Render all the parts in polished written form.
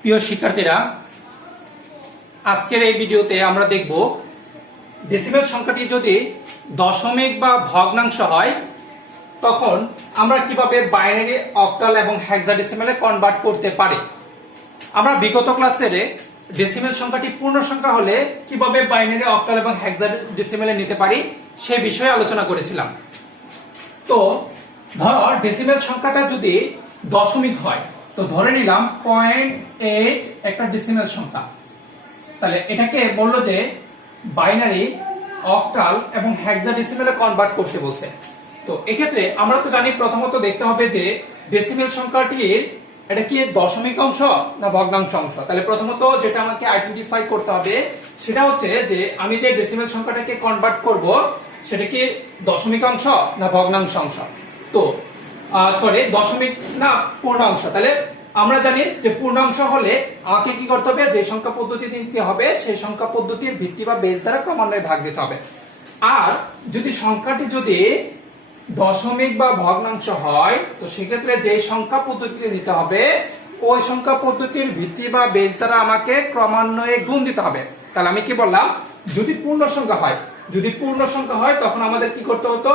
প্রিয় শিক্ষার্থীরা, আজকের এই ভিডিওতে আমরা দেখব ডেসিমেল সংখ্যাটি যদি দশমিক বা ভগ্নাংশ হয় তখন আমরা কিভাবে বাইনারি, অক্টাল এবং হেক্সাডেসিমেলে কনভার্ট করতে পারি। আমরা বিগত ক্লাসে ডেসিমেল সংখ্যাটি পূর্ণ সংখ্যা হলে কিভাবে বাইনারি, অক্টাল এবং হেক্সাডেসিমেলে নিতে পারি সেই বিষয়ে আলোচনা করেছিলাম। তো ধরো ডেসিমেল সংখ্যাটা যদি দশমিক হয় তো ধরে নিলাম 0.8 একটা ডেসিমেল সংখ্যা, তাহলে এটাকে বললো যে বাইনারি, অক্টাল এবং হেক্সাডেসিমেলে কনভার্ট করতে বলছে। তো এক্ষেত্রে আমরা তো জানি প্রথমত দেখতে হবে যে ডেসিমেল সংখ্যাটির এটা কি দশমিক অংশ না ভগ্নাংশ অংশ। তাহলে প্রথমত যেটা আমাকে আইডেন্টিফাই করতে হবে সেটা হচ্ছে যে আমি যে ডেসিমেল সংখ্যাটাকে কনভার্ট করব সেটা কি দশমিক অংশ না ভগ্নাংশ অংশ। তো সরি, দশমিক না পূর্ণাংশ। তাহলে আমরা জানি যে পূর্ণাংশ হলে আমাকে কি করতে হবে, যে সংখ্যা পদ্ধতি নিতে হবে সেই সংখ্যা পদ্ধতির ভিত্তি বা বেস দ্বারা ক্রমান্বয়ে ভাগ দিতে হবে। আর যদি সংখ্যাটি যদি দশমিক বা ভগ্নাংশ হয় তো সেক্ষেত্রে যে সংখ্যা পদ্ধতিতে নিতে হবে ওই সংখ্যা পদ্ধতির ভিত্তি বা বেস দ্বারা আমাকে ক্রমান্বয়ে গুণ দিতে হবে। তাহলে আমি কি বললাম, যদি পূর্ণ সংখ্যা হয়, যদি পূর্ণ সংখ্যা হয় তখন আমাদের কি করতে হতো,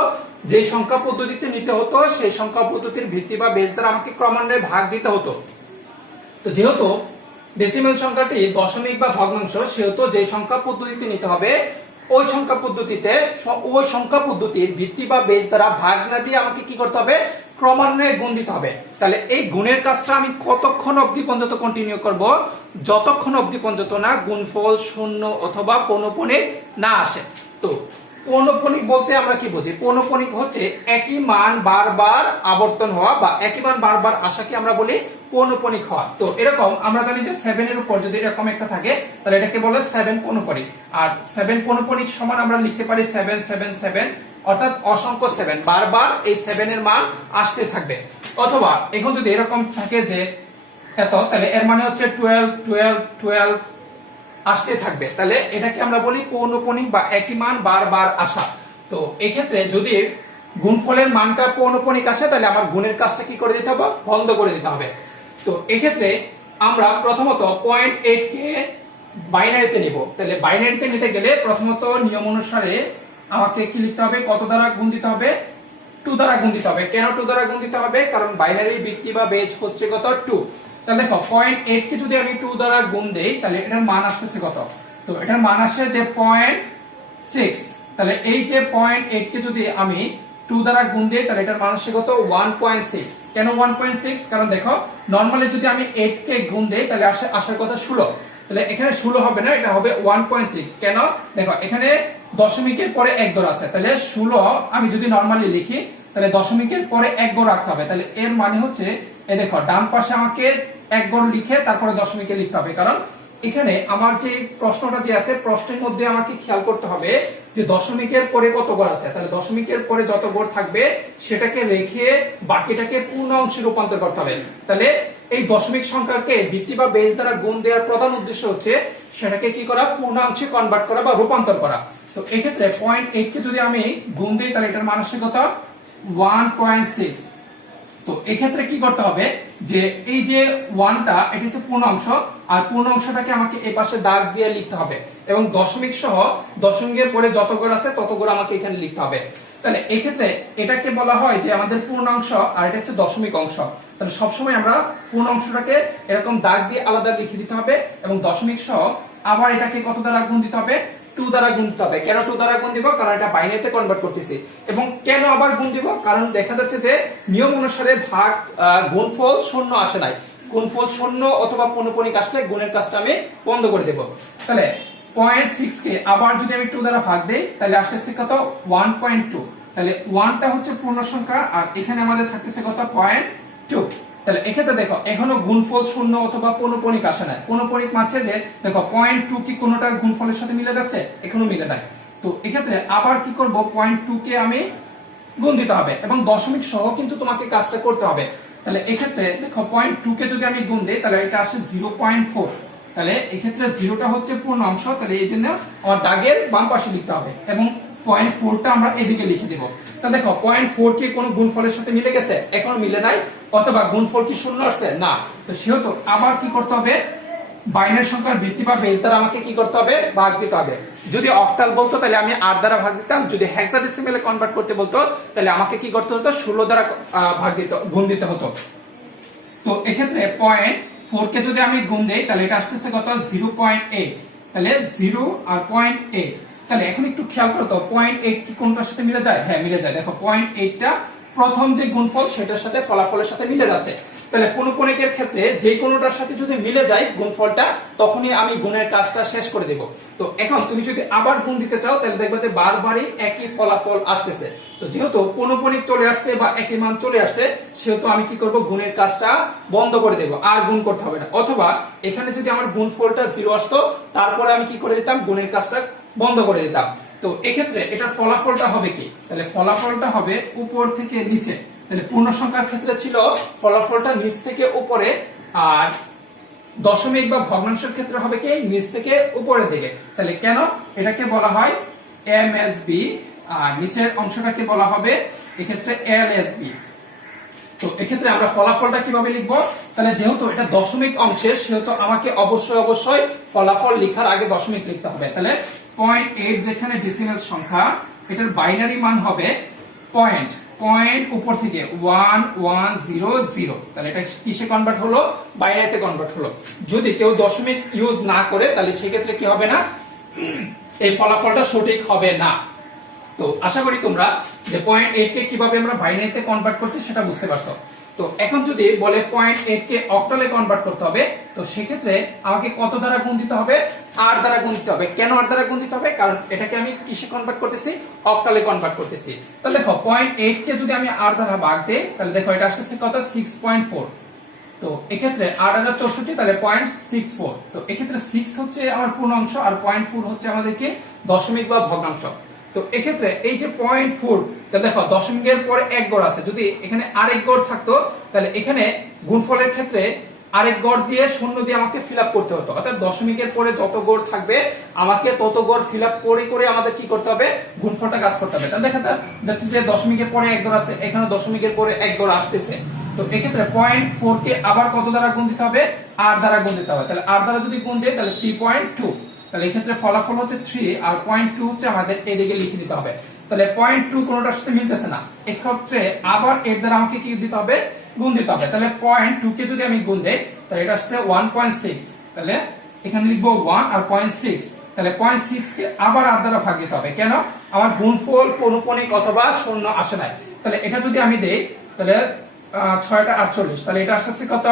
যে সংখ্যা পদ্ধতিতে নিতে হতো সেই সংখ্যা পদ্ধতির ভিত্তি বা বেস দ্বারা আমাকে ক্রমান্বয়ে ভাগ দিতে হতো। তো যেহেতু ডেসিমেল সংখ্যাটি দশমিক বা ভগ্নাংশ সেহেতু যে সংখ্যা পদ্ধতিতে নিতে হবে ওই সংখ্যা পদ্ধতিতে ওই সংখ্যা পদ্ধতির ভিত্তি বা বেস দ্বারা ভাগ না দিয়ে আমাকে কি করতে হবে, ক্রমান্বয়ে গুণ দিতে হবে। তাহলে এই গুণের কাজটা আমি কতক্ষণ অবধি পর্যন্ত কন্টিনিউ করব, যতক্ষণ অবধি পর্যন্ত না গুণফল শূন্য অথবা পৌনঃপুনিক না আসে। তো পৌনঃপুনিক বলতে আমরা কি বুঝি, পৌনঃপুনিক হচ্ছে একই মান বারবার আবর্তন হওয়া বা একই মান বারবার আসাকে আমরা বলি পৌনঃপুনিক হওয়া। তো এরকম আমরা জানি যে 7 এর উপর যদি এরকম একটা থাকে তাহলে এটাকে বলে 7 পৌনঃপুনিক। আর 7 পৌনঃপুনিক সমান আমরা লিখতে পারি 777, অর্থাৎ অসংখ্য 7, বারবার এই 7 এর মান আসতে থাকবে। অথবা এখন যদি এরকম থাকে যে এত, তাহলে এর মানে হচ্ছে 12 12 12 আসতে থাকবে, তাহলে এটাকে আমরা বলি পৌনঃপুনিক বা একই মান বারবার আসা। তো এক্ষেত্রে যদি গুণফলের মানটা পৌনঃপুনিক আসে তাহলে আমার গুণের কাজটা কি করে দিতে হবে, বন্ধ করে দিতে হবে। তো এক্ষেত্রে আমরা প্রথমত 0.8 কে বাইনারিতে নিব। তাহলে বাইনারিতে নিতে গেলে প্রথমত নিয়ম অনুসারে আমাকে কি লিখতে হবে, কত দ্বারা গুণ দিতে হবে, 2 দ্বারা গুণ দিতে হবে। কেন 2 দ্বারা গুণ দিতে হবে, কারণ বাইনারি ভিত্তি বা বেজ হচ্ছে কত, 2। তাহলে দেখো 0.8 কে যদি আমি 2 দ্বারা গুণ দেই তাহলে এটার মান আসছে কত, তো এটার মান আসে যে 0.6। তাহলে এই যে 0.8 কে যদি আমি 2 দ্বারা গুণ দেই তাহলে এটার মান আসে কত, 1.6। কেন 1.6, কারণ দেখো নরমালি যদি আমি 8 কে গুণ দেই তাহলে আসার কথা 16, তাহলে এখানে 16 হবে না, এটা হবে 1.6। কেন, দেখো এখানে দশমিকের পরে এক ঘর আছে, তাহলে 16 আমি যদি নরমালি লিখি তাহলে দশমিকের পরে এক ঘর রাখতে হবে। তাহলে এর মানে হচ্ছে এই দেখো ডান পাশে আমাকে এক ঘর লিখে তারপরে দশমিকে লিখতে হবে, কারণ এখানে আমার যে প্রশ্নটা দিয়ে আছে প্রশ্নের মধ্যে আমাকে খেয়াল করতে হবে যে দশমিকের পরে কত ঘর আছে। তাহলে দশমিকের পরে যত ঘর থাকবে সেটাকে রেখে বাকিটাকে পূর্ণ অংশে রূপান্তর করতে হবে। তাহলে এই দশমিক সংখ্যাকে ভিত্তি বা বেস দ্বারা গুণ দেওয়ার প্রধান উদ্দেশ্য হচ্ছে সেটাকে কি করা, পূর্ণাংশে কনভার্ট করা বা রূপান্তর করা। তো এক্ষেত্রে 0.8 কে যদি আমি গুণ দিই তাহলে এটার মান আসে কত, 1.6। তো এক্ষেত্রে কি করতে হবে, যে এই যে 1টা এটি হচ্ছে পূর্ণাংশ, আর পূর্ণাংশটাকে আমাকে এই পাশে দাগ দিয়ে লিখতে হবে এবং দশমিক সহ দশমিকের পরে যত ঘর আছে তত ঘর আমাকে এখানে লিখতে হবে। তাহলে এক্ষেত্রে এটাকে বলা হয় যে আমাদের পূর্ণাংশ আর এটা হচ্ছে দশমিক অংশ। তাহলে সবসময় আমরা পূর্ণাংশটাকে এরকম দাগ দিয়ে আলাদা লিখে দিতে হবে এবং দশমিক সহ আবার এটাকে কত দ্বারা গুণ দিতে হবে, 2 দ্বারা গুণ দিতে হবে। কেন 2 দ্বারা গুণ দিব, কারণ এটা বাইনারিতে কনভার্ট করতেছি। এবং কেন আবার গুণ দিব, কারণ দেখা যাচ্ছে যে নিয়ম অনুসারে ভাগ গুণফল শূন্য আসে নাই, গুণফল শূন্য অথবা পৌনঃপুনিক আসলে গুণের কাজটা আমি বন্ধ করে দেব। তাহলে 0.6 কে আবার যদি আমি 2 দ্বারা ভাগ দেই তাহলে আসছে কত, 1.2। তাহলে 1টা হচ্ছে পূর্ণ সংখ্যা আর এখানে আমাদের থাকতেছে কত, 0.2। তাহলে এক্ষেত্রে দেখো এখনো গুণফল শূন্য অথবা পৌনঃপুনিক আসে না। পৌনঃপুনিক মানছে যে দেখো 0.2 কি কোনোটার গুণফলের সাথে মিলে যাচ্ছে, এখনো মিলে নাই। তো এক্ষেত্রে আবার কি করব, 0.2 কে আমি গুণ দিতে হবে এবং দশমিক সহ কিন্তু তোমাকে কাজটা করতে হবে। তাহলে এক্ষেত্রে দেখো 0.2 কে যদি আমি গুণ দেই তাহলে এটা আসে 0.4। তাহলে এক্ষেত্রে 0টা হচ্ছে পূর্ণাংশ, তাহলে এই জন্য আমার দাগের বাম পাশে লিখতে হবে এবং 0.4টা আমরা এদিকে লিখে দেব। তা দেখো 0.4 কি কোনো গুণফলের সাথে মিলে গেছে? এখনো মিলে নাই, অথবা গুণফল কি শূন্য আসছে? না। তো সেহেতু আবার কি করতে হবে, বাইনারি সংখ্যার ভিত্তি বা বেস দ্বারা আমাকে কি করতে হবে, ভাগ দিতে হবে। যদি অক্টাল বলতো তাহলে আমি 8 দ্বারা ভাগ দিতাম, যদি হেক্সাডেসিমেলে কনভার্ট করতে বলতো তাহলে আমাকে কি করতে হতো, 16 দ্বারা গুণ দিতে হতো। তো এক্ষেত্রে 0.4 কে যদি আমি গুণ দেই তাহলে এটা আসতেছে কত, 0.8। তাহলে 0 আর 0.8, তাহলে এখন একটু খেয়াল করো তো 0.8 কি কোনটার সাথে মিলে যায়? হ্যাঁ মিলে যায়। দেখো 0.8টা প্রথম যে গুণফল সেটার সাথে ফলাফলের সাথে মিলে যাচ্ছে। তাহলে পৌনঃপুনিকের ক্ষেত্রে যে কোনোটার সাথে যদি মিলে যায় গুণফলটা, তখনই আমি গুণের কাজটা শেষ করে দেব। তো এখন তুমি যদি আবার গুণ দিতে চাও তাহলে দেখবে যে বারবারই একই ফলাফল আসতেছে। তো যেহেতু পৌনঃপুনিক চলে আসছে বা একই মান চলে আসছে, সেহেতু আমি কি করব, গুণের কাজটা বন্ধ করে দেব, আর গুণ করতে হবে না। অথবা এখানে যদি আমার গুণফলটা 0 আসতো, তারপরে আমি কি করে দিতাম, গুণের কাজটা বন্ধ করে দিতাম। তো এক্ষেত্রে এটার ফলাফলটা হবে কি, তাহলে ফলাফলটা হবে উপর থেকে নিচে। তাহলে পূর্ণ সংখ্যার ক্ষেত্রে ছিল ফলাফলটা নিচ থেকে উপরে, আর দশমিক বা ভগ্নাংশের ক্ষেত্রে হবে কি, নিচ থেকে উপরের দিকে। তাহলে কেন, এটাকে বলা হয় এমএসবি, আর নিচের অংশটাকে বলা হবে এক্ষেত্রে এলএসবি। তো এক্ষেত্রে আমরা ফলাফলটা কিভাবে লিখবো, তাহলে যেহেতু এটা দশমিক অংশের, সেহেতু আমাকে অবশ্যই ফলাফল লেখার আগে দশমিক লিখতে হবে। তাহলে 0.8 যেখানে ডেসিমেল সংখ্যা, এটার বাইনারি মান হবে পয়েন্ট উপর থেকে 1100, তাহলে এটা কিসে কনভার্ট হলো, বাইনারিতে কনভার্ট হলো। যদি কেউ দশমিক ইউজ না করে তাহলে সেক্ষেত্রে কি হবে না, এই ফলাফলটা সঠিক হবে না। তো আশা করি তোমরা যে 0.8 কে কিভাবে আমরা বাইনারিতে কনভার্ট করছি সেটা বুঝতে পারছো। তো এখন যদি বলে 0.8 কে অক্টালে কনভার্ট করতে হবে, তো সেক্ষেত্রে আমাকে কত দ্বারা গুণ দিতে হবে, 8 দ্বারা গুণ দিতে হবে। কেন 8 দ্বারা গুণ দিতে হবে, কারণ এটাকে আমি কিসে কনভার্ট করতেছি, অক্টালে কনভার্ট করতেছি। তাহলে দেখো 0.8 কে যদি আমি 8 দ্বারা ভাগ দেই তাহলে দেখো এটা আসছে কত, 6.4। তো এক্ষেত্রে 8 আর 64, তাহলে 0.64। তো এক্ষেত্রে 6 হচ্ছে আমার পূর্ণাংশ আর 0.4 হচ্ছে আমাদেরকে দশমিক বা ভগ্নাংশ। তো এক্ষেত্রে এই যে 0.4, তাহলে দেখো দশমিকের পরে এক গড় আছে, যদি এখানে আরেক গড় থাকতো তাহলে এখানে গুণফলের ক্ষেত্রে আরেক গড় দিয়ে শূন্য দিয়ে আমাকে ফিল আপ করতে হতো। অর্থাৎ দশমিকের পরে যত গড় থাকবে আমাকে তত গড় ফিল আপ করে আমাদের কি করতে হবে, গুণফলটা কাজ করতে হবে। তাহলে দেখা যাচ্ছে যে দশমিকের পরে এক গড় আছে, এখানে দশমিকের পরে এক গড় আসতেছে। তো এক্ষেত্রে 0.4 কে আবার কত দ্বারা গুণ দিতে হবে, 8 দ্বারা গুণ দিতে হবে। তাহলে 8 দ্বারা যদি গুণ দেই তাহলে 3.2, তাহলে এই ক্ষেত্রে ফলাফল হচ্ছে 3, আর 0.2 হচ্ছে আমাদের এদিকে লিখে দিতে হবে। তাহলে 0.2 কোনোটার সাথে মিলতেছে না, এক্ষেত্রে আবার এর দ্বারা আমাকে কি দিতে হবে, গুণ দিতে হবে। তাহলে 0.2 কে যদি আমি গুণ দেই তাহলে এটা আসছে 1.6, তাহলে এখানে লিখবো 1 আর 0.6, তাহলে 0.6 কে আবার 8 দ্বারা ভাগ দিতে হবে। কেন, আমার গুণফল পৌনঃপুনিক অথবা শূন্য আসে নাই। তাহলে এটা যদি আমি দেই তাহলে 6টা 48, তাহলে এটা আসছে কত,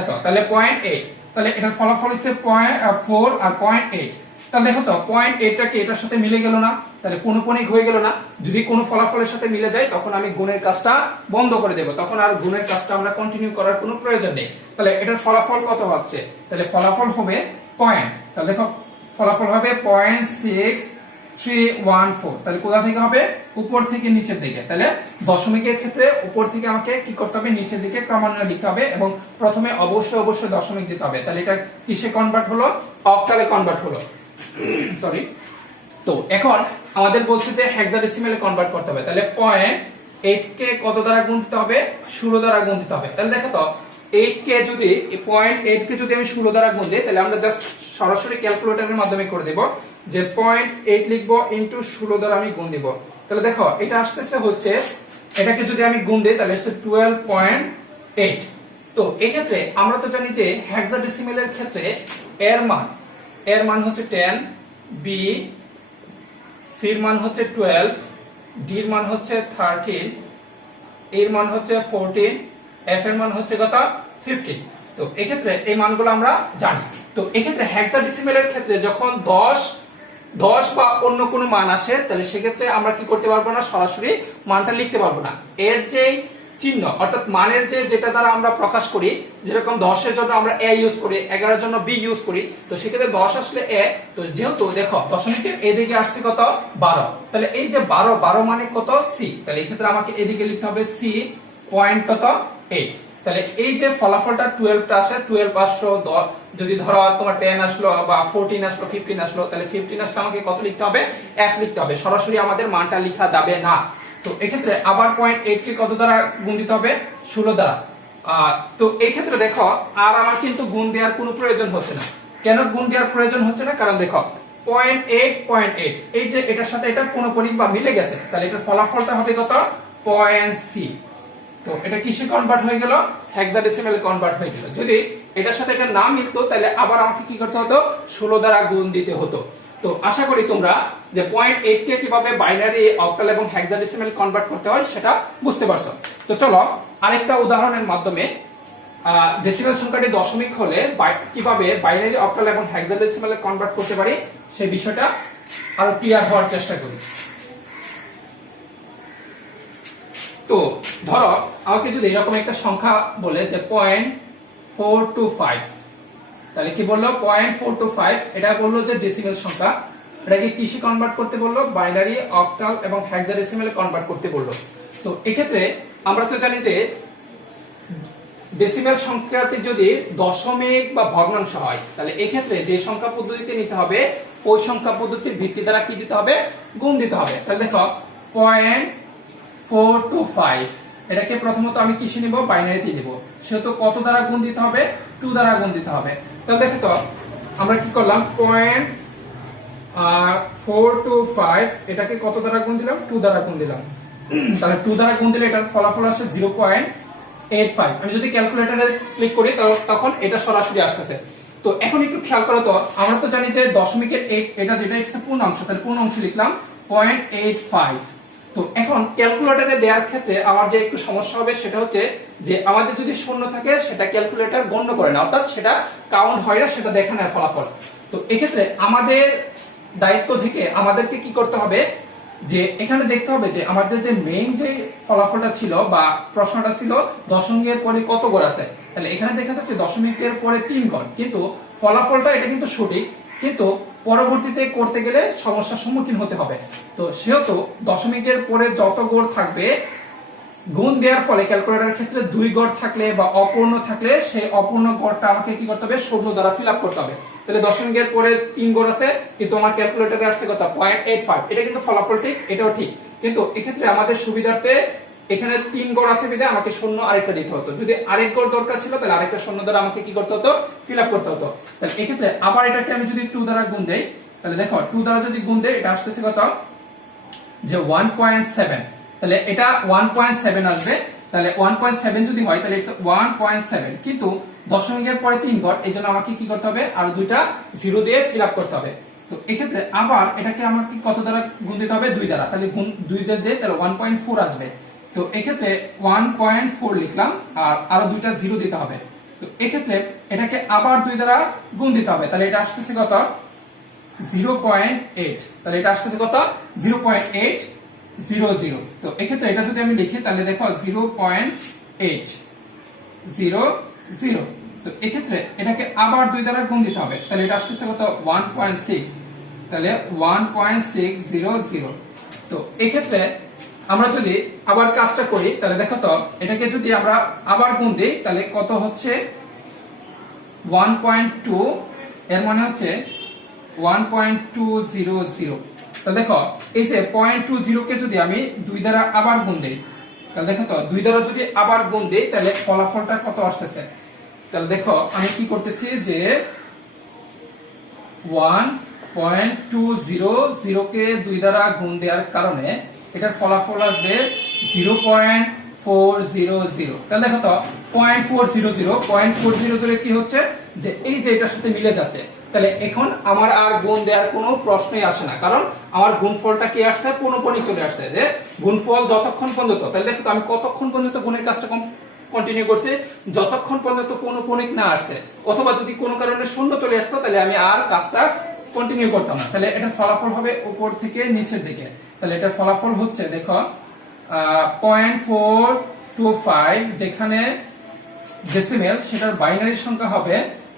এত, তাহলে 0.8। তাহলে এটার ফলাফল হচ্ছে 0.4 আর 0.8। তাহলে দেখো তো 0.8টা কি এটার সাথে মিলে গেল না, তাহলে পৌনঃপুনিক হয়ে গেল না। যদি কোনো ফলাফলের সাথে মিলে যায় তখন আমি গুণের কাজটা বন্ধ করে দেব, তখন আর গুণের কাজটা আমরা কন্টিনিউ করার কোনো প্রয়োজন নেই। তাহলে এটার ফলাফল কত হচ্ছে, তাহলে ফলাফল হবে পয়েন্ট, তাহলে দেখো ফলাফল হবে 0.6314। তাহলে কোথা থেকে হবে, উপর থেকে নিচের দিকে। তাহলে দশমিকের ক্ষেত্রে উপর থেকে আমাকে কি করতে হবে, নিচের দিকে ক্রমান্বয়ে লিখতে হবে এবং প্রথমে অবশ্যই দশমিক দিতে হবে। তাহলে এটা কিসে কনভার্ট হলো, অক্টালে কনভার্ট হলো, সরি। তো এখন আমাদের বলছে যে হেক্সাডেসিমেলে কনভার্ট করতে হবে। তাহলে 0.8 কে কত দ্বারা গুণ দিতে হবে, 16 দ্বারা গুণ দিতে হবে। তাহলে দেখো তো 8 কে যদি 0.8 কে যদি আমি 16 দ্বারা গুণ দিই তাহলে আমরা জাস্ট সরাসরি ক্যালকুলেটরের মাধ্যমে করে দেব, যে 0.8 লিখবো ইনটু 16 দ্বারা আমি গুণ দিব। তাহলে দেখো এটা আসতেছে হচ্ছে, এটাকে যদি আমি গুণ দিই তাহলে আসছে 12.8। তো এই ক্ষেত্রে আমরা তো জানি যে হেক্সাডেসিমেলের ক্ষেত্রে এর মান হচ্ছে 10, বি সির মান হচ্ছে 12, ডির মান হচ্ছে 13, এর মান হচ্ছে 14, এফ এর মান হচ্ছে কত, 15। তো এক্ষেত্রে এই মানগুলো আমরা জানি। তো এক্ষেত্রে হেক্সাডেসিমেলের ক্ষেত্রে যখন 10 বা অন্য কোনো মান আসে তাহলে সেক্ষেত্রে আমরা কি করতে পারবো না, সরাসরি মানটা লিখতে পারবো না। এর যে চিহ্ন অর্থাৎ মানের যেটা দ্বারা আমরা প্রকাশ করি, যেরকম 10 এর জন্য আমরা এ ইউজ করি, 11 এর জন্য বি ইউজ করি, তো সেক্ষেত্রে 10 আসলে এ। তো যেহেতু দেখো দশমিকের এদিকে আসছে কত, 12, তাহলে এই যে 12 মানে কত, সি। তাহলে এই ক্ষেত্রে আমাকে এদিকে লিখতে হবে সি পয়েন্ট কত, 8। তাহলে এই যে ফলাফলটা 12টা আসে, 12 500, যদি ধরো তোমার 10 আসলো বা 14 আসলো, 15 আসলো, তাহলে 15 আসলে আমাকে কত লিখতে হবে? 1 লিখতে হবে। সরাসরি আমাদের মানটা লেখা যাবে না। তো এক্ষেত্রে আবার 0.8 কে কত দ্বারা গুণ দিতে হবে? 16 দ্বারা। তো এই ক্ষেত্রে দেখো আর আমার কিন্তু গুণ দেওয়ার কোনো প্রয়োজন হচ্ছে না। কেন গুণ দেওয়ার প্রয়োজন হচ্ছে না? কারণ দেখো 0.8 এই যে এটার সাথে এটা কোণপরিক বা মিলে গেছে, তাহলে এটার ফলাফলটা হবে কত? 0.c। তো এটা কিসে কনভার্ট হয়ে গেল? হেক্সাডেসিমেলে কনভার্ট হয়ে গেল। যদি এটার সাথে এটা না মিলতো তাহলে আবার আমাকে কি করতে হতো? 16 দ্বারা গুণ দিতে হতো। তো আশা করি তোমরা যে 0.8 কে কিভাবে বাইনারি, অক্টাল এবং হেক্সাডেসিমেল কনভার্ট করতে হয় সেটা বুঝতে পারছো। তো চলো আরেকটা উদাহরণের মাধ্যমে ডেসিমেল সংখ্যাটি দশমিক হলে কিভাবে বাইনারি, অক্টাল এবং হেক্সাডেসিমেলে কনভার্ট করতে পারি সেই বিষয়টা আরো ক্লিয়ার হওয়ার চেষ্টা করি। তো ধরো আমাকে যদি এরকম একটা সংখ্যা বলে যে 0.425, তাহলে কি বললো? 0.425 এটা বললো যে ডেসিমেল সংখ্যা, এটাকে কিসে কনভার্ট করতে বললো? বাইনারি, অক্টাল এবং হেক্সাডেসিমেলে কনভার্ট করতে বললো। তো এক্ষেত্রে আমরা তো জানি যে ডেসিমেল সংখ্যাটি যদি দশমিক বা ভগ্নাংশ হয়, তাহলে এক্ষেত্রে যে সংখ্যা পদ্ধতিতে নিতে হবে ওই সংখ্যা পদ্ধতির ভিত্তি দ্বারা কি দিতে হবে? গুণ দিতে হবে। তাহলে দেখো 0.425 এটাকে প্রথমত আমি কিসে নিব? বাইনারিতে নিব। সেহেতু কত দ্বারা গুণ দিতে হবে? 2 দ্বারা গুণ দিতে হবে। তাহলে দেখো তো আমরা কি করলাম? 0.425 এটাকে কত দ্বারা গুণ দিলাম? 2 দ্বারা গুণ দিলাম। তাহলে 2 দ্বারা গুণ দিলে এটার ফলাফল আসে 0.85। আমি যদি ক্যালকুলেটরে ক্লিক করি তখন এটা সরাসরি আসতেছে। তো এখন একটু খেয়াল করো তো, আমরা তো জানি যে দশমিকের 8 এটা যেটা হচ্ছে পূর্ণাংশ, তাহলে পূর্ণাংশ লিখলাম 0.85। তো এখন ক্যালকুলেটরে দেওয়ার ক্ষেত্রে আমার যে একটু সমস্যা হবে সেটা হচ্ছে যে আমাদের যদি শূন্য থাকে সেটা ক্যালকুলেটর গণ্য করে না, অর্থাৎ সেটা কাউন্ট হয় না, সেটা দেখে না ফলাফল। তো এক্ষেত্রে আমাদের দায়িত্ব থেকে আমাদেরকে কি করতে হবে? যে এখানে দেখতে হবে যে আমাদের যে মেইন যে ফলাফলটা ছিল বা প্রশ্নটা ছিল দশমিকের পরে কত গড় আছে, তাহলে এখানে দেখা যাচ্ছে দশমিকের পরে 3 গড়, কিন্তু ফলাফলটা এটা কিন্তু সঠিক, কিন্তু পরবর্তীতে করতে গেলে সমস্যার সম্মুখীন হতে হবে। তো সেহেতু দশমিকের পরে যত গড় থাকবে গুণ দেওয়ার ফলে ক্যালকুলেটরের ক্ষেত্রে 2 গড় থাকলে বা অপূর্ণ থাকলে সেই অপূর্ণ গড়টা আমাকে কি করতে হবে? 16 দ্বারা ফিল আপ করতে হবে। তাহলে দশমিকের পরে 3 গড় আছে কিন্তু আমার ক্যালকুলেটরে আসছে কত? 0.85। এটা কিন্তু ফলাফল ঠিক, এটাও ঠিক, কিন্তু এক্ষেত্রে আমাদের সুবিধার্থে এখানে 3 গড় আছে বিধায় আমাকে শূন্য আরেকটা দিতে হতো। যদি আরেক গড় দরকার ছিল তাহলে আরেকটা শূন্য দ্বারা আমাকে কি করতে হতো? ফিল আপ করতে হতো। তাহলে এক্ষেত্রে আবার এটাকে আমি যদি 2 দ্বারা গুণ দেই, তাহলে দেখো 2 দ্বারা যদি গুণ দেই এটা আসতেছে কত? যে 1.7। তাহলে এটা 1.7 আসবে। তাহলে 1.7 যদি হয় তাহলে এটা 1.7, কিন্তু দশমিকের পরে 3 গড়, এইজন্য আমাকে কি করতে হবে? আর দুইটা জিরো দিয়ে ফিল আপ করতে হবে। তো এক্ষেত্রে আবার এটাকে আমাকে কত দ্বারা গুণ দিতে হবে? 2 দ্বারা। তাহলে গুণ 2 দিয়ে তাহলে 1.4 আসবে। তো এক্ষেত্রে 1.4 লিখলাম আর আরো দুইটা জিরো দিতে হবে। তো এক্ষেত্রে এটাকে আবার 2 দ্বারা গুণ দিতে হবে। তাহলে এটা আসছে কত? 0.8। তাহলে এটা আসছে কত? 0.800। তো এক্ষেত্রে এটা যদি আমি লিখি তাহলে দেখো 0.800। তো এক্ষেত্রে এটাকে আবার 2 দ্বারা গুণ দিতে হবে। তাহলে এটা আসছে কত? 1.6। তাহলে 1.600। তো এক্ষেত্রে আমরা যদি আবার কাজটা করি তাহলে দেখো তো এটাকে যদি আমরা আবার গুণ দিই তাহলে কত হচ্ছে? 1.2, এর মানে হচ্ছে 1.200। তো দেখো এই যে 0.20 কে যদি আমি 2 দ্বারা আবার গুণ দেই, তাহলে দেখো তো 2 দ্বারা যদি আবার গুণ দেই তাহলে ফলাফলটা কত আসতেছে? তাহলে দেখো আমি কি করতেছি যে 1.200 কে 2 দ্বারা গুণ দেওয়ার কারণে এটার ফলাফল আসবে 0.400। তাহলে দেখো তো 0.400 কি হচ্ছে? যে এই যে এটার সাথে মিলে যাচ্ছে। তাহলে এখন আমার আর গুণ দেওয়ার কোনো প্রশ্নই আসে না, কারণ আমার গুণফলটা কি আসছে? পৌনঃপুনিক চলে আসছে। যে গুণফল যতক্ষণ পর্যন্ত, তাহলে দেখো তো আমি কতক্ষণ পর্যন্ত গুণের কাজটা কন্টিনিউ করছি? যতক্ষণ পর্যন্ত পৌনঃপুনিক না আসছে, অথবা যদি কোনো কারণে শূন্য চলে আসতো তাহলে আমি আর কাজটা কন্টিনিউ করতাম না। তাহলে এটা ফলাফল হবে উপর থেকে নিচের দিকে। তাহলে এটা ফলাফল হচ্ছে দেখো 0.425, যেখানে ডেসিমেল সেটার বাইনারি সংখ্যা হবে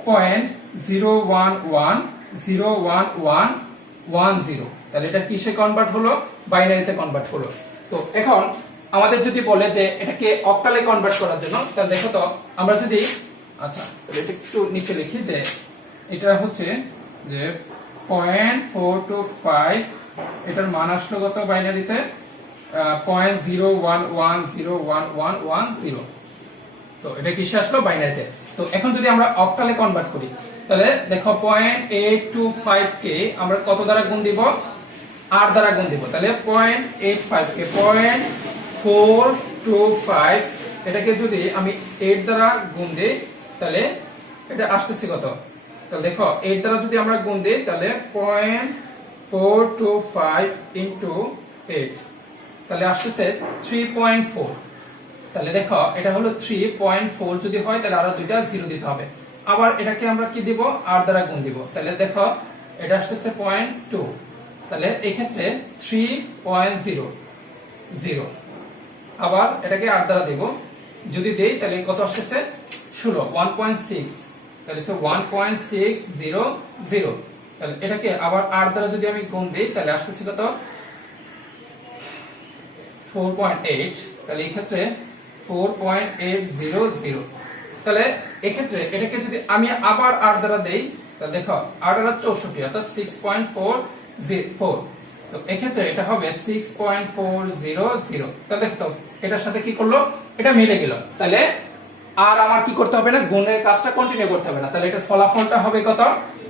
0.0110110। তাহলে এটা কিসে কনভার্ট হলো? বাইনারিতে কনভার্ট হলো। তো এখন আমাদের যদি বলে যে এটাকে অক্টালে কনভার্ট করার জন্য, তাহলে দেখো তো আমরা যদি, আচ্ছা তাহলে এটা একটু নিচে লিখি যে এটা হচ্ছে যে 0.425, এটার মান আসলো কত বাইনারিতে 0.011011110। তো এটা কিসে আসলো বাইনারিতে। তো এখন যদি আমরা অক্টালে কনভার্ট করি, তাহলে দেখো 0.825 কে আমরা কত দ্বারা গুণ দিব, 8 দ্বারা গুণ দিব। তাহলে 0.85 কে 0.425 এটাকে যদি আমি 8 দ্বারা গুণ দেই, তাহলে এটা আসতেছে কত, তাহলে দেখো 8 দ্বারা যদি আমরা গুণ দেই তাহলে 0.425 ইনটু 8, তাহলে আসতেছে 3.4। তাহলে দেখো এটা হলো 3.4, যদি হয় তাহলে আরো দুইটা জিরো দিতে হবে। আবার এটাকে আমরা কি দিব, 8 দ্বারা গুণ দিব। তাহলে দেখো এটা আসতেছে 0.2, তাহলে এই ক্ষেত্রে 3.00। আবার এটাকে 8 দ্বারা দেব, যদি দেই তাহলে কত আসতেছে 16, 1.6, তাহলে 1.600। তাহলে এটাকে আবার 8 দ্বারা যদি আমি গুণ দেই তাহলে আসতেছে কত 4.8, তাহলে এই ক্ষেত্রে 4.800। তাহলে এই ক্ষেত্রে এটাকে যদি আমি আবার 8 দ্বারা দেই, তাহলে দেখো 8 দ্বারা 64, অর্থাৎ 6.404। তো এই ক্ষেত্রে এটা হবে 6.400। তাহলে দেখো এটার সাথে কি করলো, এটা মিলে গেল। তাহলে আর আমার কি করতে হবে না, গুণের কাজটা কন্টিনিউ করতে হবে না। তাহলে এটার ফলাফলটা হবে কত,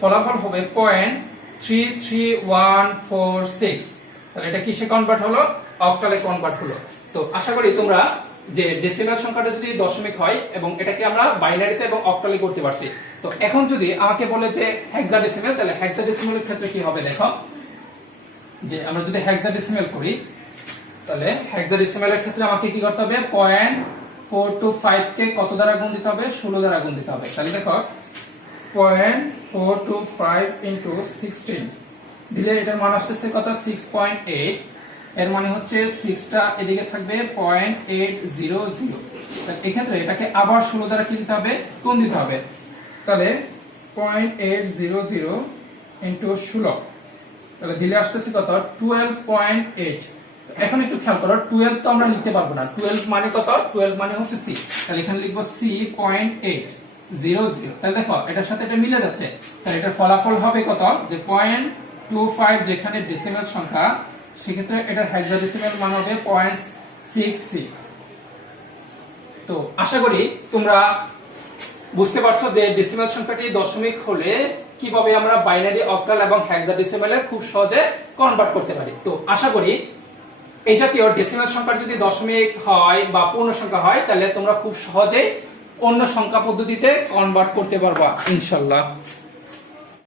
ফলাফল হবে 0.33146। তাহলে এটা কিসে কনভার্ট হলো, অক্টালে কনভার্ট হলো। তো আশা করি তোমরা যে ডেসিমাল সংখ্যাটা যদি দশমিক হয় এবং এটাকে আমরা বাইনারিতে এবং অক্টালে করতে পারছি। তো এখন যদি আমাকে বলে যে হেক্সাডেসিমাল, তাহলে হেক্সাডেসিমালের ক্ষেত্রে কি হবে দেখো, যে আমরা যদি হেক্সাডেসিমাল করি, তাহলে হেক্সাডেসিমালের ক্ষেত্রে আমাকে কি করতে হবে, 0.425 কে কত দ্বারা গুণ দিতে হবে, 16 দ্বারা গুণ দিতে হবে। তাহলে দেখো 0.425 ইনটু 16 দিলে এটার মান আসছে কত, 6.8। এর মানে হচ্ছে 6টা এদিকে থাকবে 0.800। তাহলে এই ক্ষেত্রে এটাকে আবার 16 দ্বারা কি দিতে হবে, গুণ দিতে হবে। তাহলে 0.800 ইনটু 16, তাহলে দিলে আসতেছে কত, 12.8। এখন একটু খেয়াল করো, 12 তো আমরা লিখতে পারবো না, 12 মানে কত, 12 মানে হচ্ছে c, তাহলে এখানে লিখবো c.800। তাহলে দেখো এটার সাথে এটা মিলে যাচ্ছে। তাহলে এটার ফলাফল হবে কত, যে 0.25 যেখানে ডেসিমাল সংখ্যা, সেক্ষেত্রে এটার হেক্সাডেসিমাল মান হবে 0.6c। তো আশা করি তোমরা বুঝতে পারছো যে ডেসিমাল সংখ্যাটি দশমিক হলে কিভাবে আমরা বাইনারি, অক্টাল এবং হেক্সাডেসিমালে খুব সহজে কনভার্ট করতে পারি। তো আশা করি এই জাতীয় ডেসিমাল সংখ্যা যদি দশমিক হয় বা পূর্ণ সংখ্যা হয়, তাহলে তোমরা খুব সহজেই অন্য সংখ্যা পদ্ধতিতে কনভার্ট করতে পারবা ইনশাআল্লাহ।